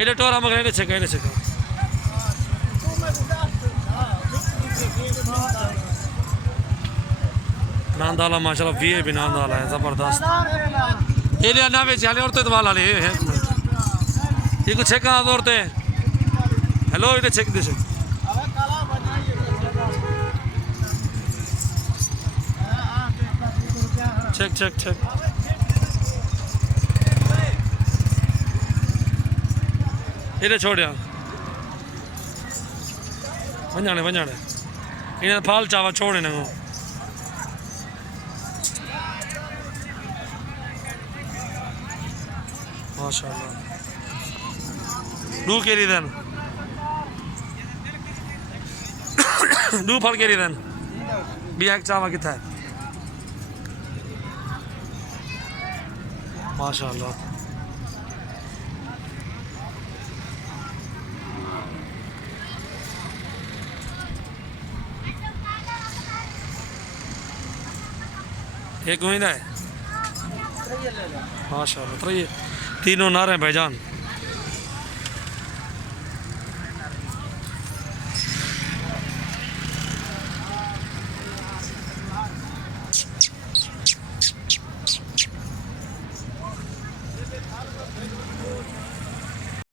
इधर टोरा मगर इधर चेक नांदाला माशाल्लाह वी भी नांदाला है ज़बरदस्त ये ले ना बेच हाले और तो वाला ले ये कुछ चेक कहाँ औरते हेलो इधर चेक दे चेक इधर छोड़ यार वंजाने इन्हें फाल चावा छोड़े ना माशाल्लाह दू केरी देन दू फल केरी देन बिया चावा कितना है माशाल्लाह एक गोइंदा है माशाल्लाह तीनों नारे भाईजान।